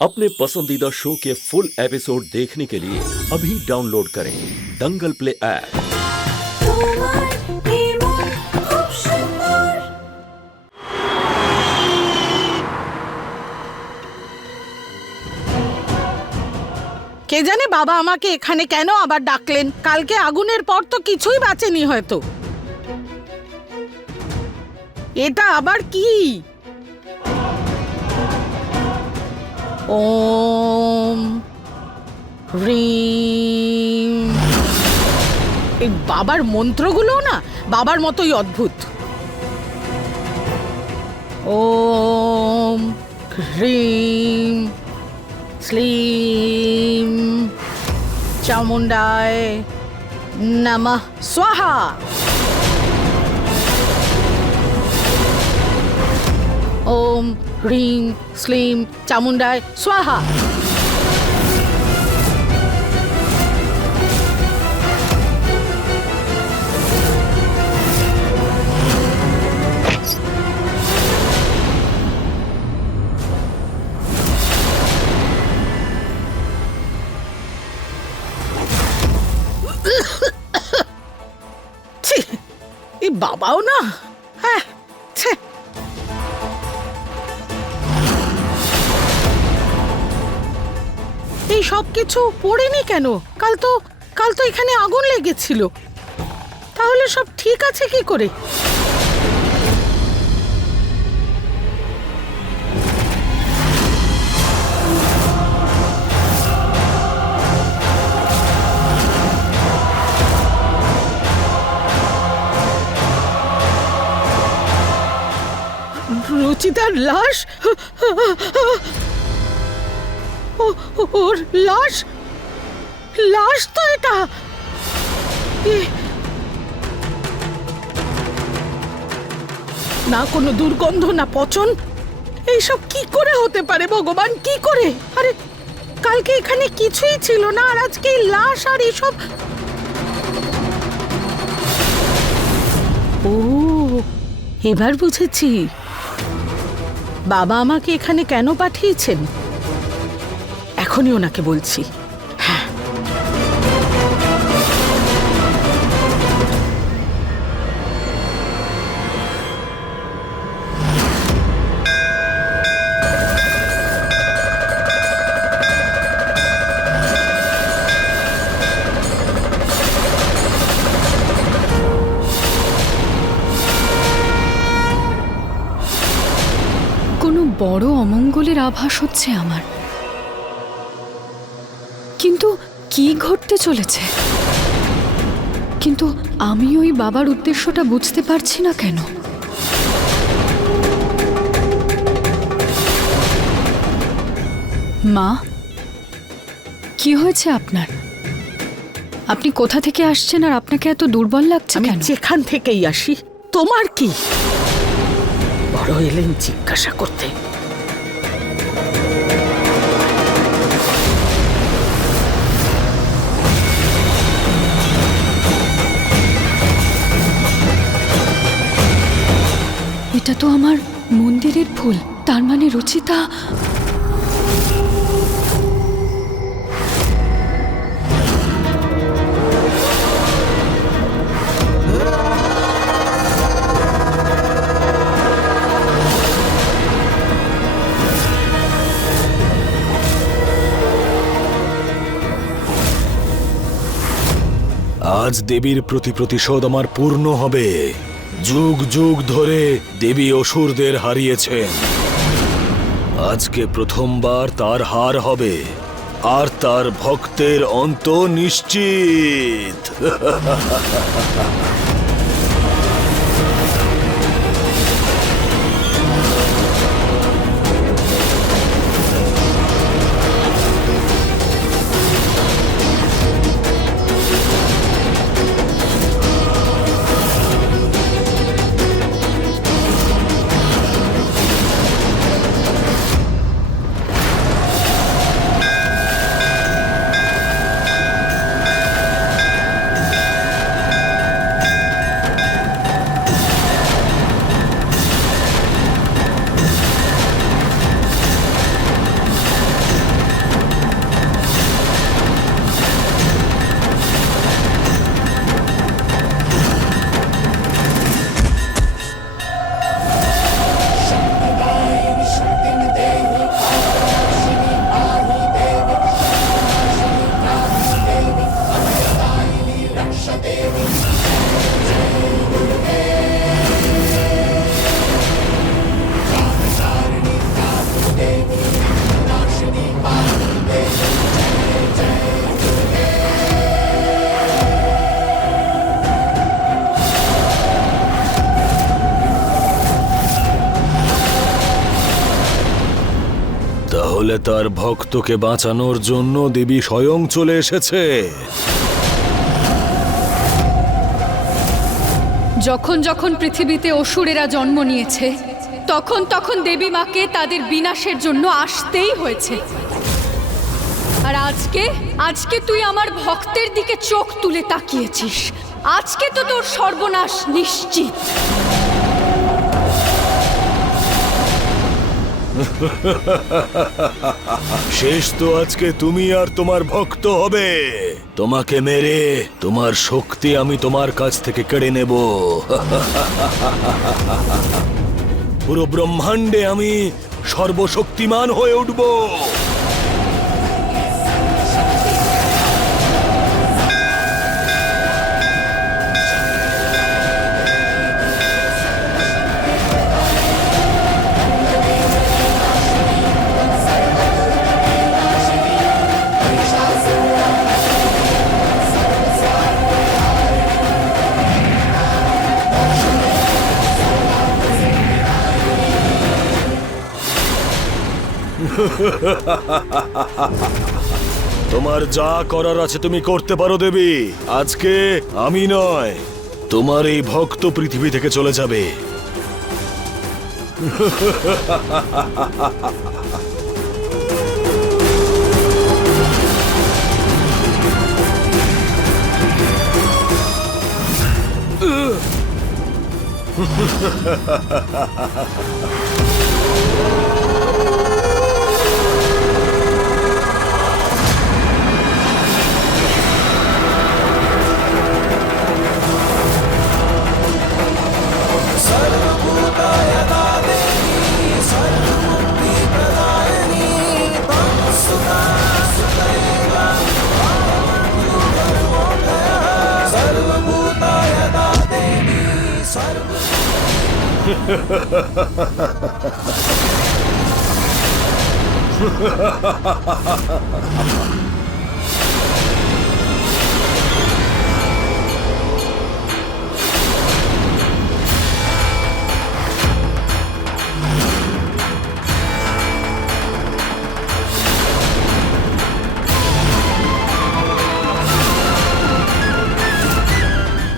अपने पसंदीदा शो के फुल एपिसोड देखने के लिए अभी डाउनलोड करें दंगल प्ले ऐप তোমার নির্মল খুব সুন্দর কে জানে বাবা আমাকে এখানে কেন আবার ডাকলেন কালকে আগুনের পর তো কিছুই বাঁচেনি হয়তো এটা আবার কি ওম হ্রিম এই বাবার মন্ত্রগুলো না বাবার মতোই অদ্ভুত। ওম হ্রিম শ্লীম চামুণ্ডায় নমঃ স্বাহা। ওম হ্রিং শ্লীম চামুণ্ডায় স্বাহা ছি এই বাবাও না এই সব কিছু পড়েনি কেন? কাল তো কাল তো এখানে আগুন লেগেছিল। তাহলে সব ঠিক আছে কি করে? রুচিতার লাশ? ওর লাশ? লাশ তো এটা! না কোনো দুর্গন্ধ, না পচন। এইসব কি করে হতে পারে, ভগবান? কি করে? আরে, কালকে এখানে কিছুই ছিল না, আর আজকে লাশ আর এসব ও, এবার বুঝেছি। বাবা আমাকে এখানে কেন পাঠিয়েছেন? এখনই ওনাকে বলছি। হ্যাঁ। বড় অমঙ্গলের আভাস হচ্ছে আমার। কিন্তু কি ঘটতে চলেছে? কিন্তু আমি ওই বাবার উদ্দেশ্যটা বুঝতে পারছি না কেন? মা কি হয়েছে আপনার? আপনি কোথা থেকে আসছেন আর আপনাকে এত দুর্বল লাগছে আমি কেন? যেখান থেকেই আসি তোমার কি? বড় এলেন জিজ্ঞাসা করতে। তো আমার মন্দিরের ফুল তার মানে রুচিতা? আজ দেবীর প্রতি প্রতিশোধ আমার পূর্ণ হবে। যুগ যুগ ধরে দেবী অসুরদের হারিয়েছেন আজকে প্রথমবার তার হার হবে, আর তার ভক্তের অন্ত নিশ্চিত। তার ভক্তকে বাঁচানোর জন্য দেবী স্বয়ং চলে এসেছে। যখন যখন পৃথিবীতে অসুরেরা জন্ম নিয়েছে, তখন তখন দেবী মাকে তাদের বিনাশের জন্য আসতেই হয়েছে। আর আজকে আজকে তুই আমার ভক্তের দিকে চোখ তুলে তাকিয়েছিস। আজকে তো তোর সর্বনাশ নিশ্চিত। শেষ তো আজকে তুমি আর তোমার ভক্ত হবে। তোমাকে মেরে, তোমার শক্তি আমি তোমার কাছ থেকে কেড়ে নেব। পুরো ব্রহ্মাণ্ডে আমি সর্বশক্তিমান হয়ে উঠব। তোমার যা করার আছে তুমি করতে পারো, দেবী। আজকে আমি নয়, তোমার এই ভক্ত পৃথিবী থেকে চলে যাবে।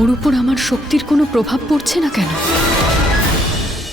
ওর উপর আমার শক্তির কোনো প্রভাব পড়ছে না কেন?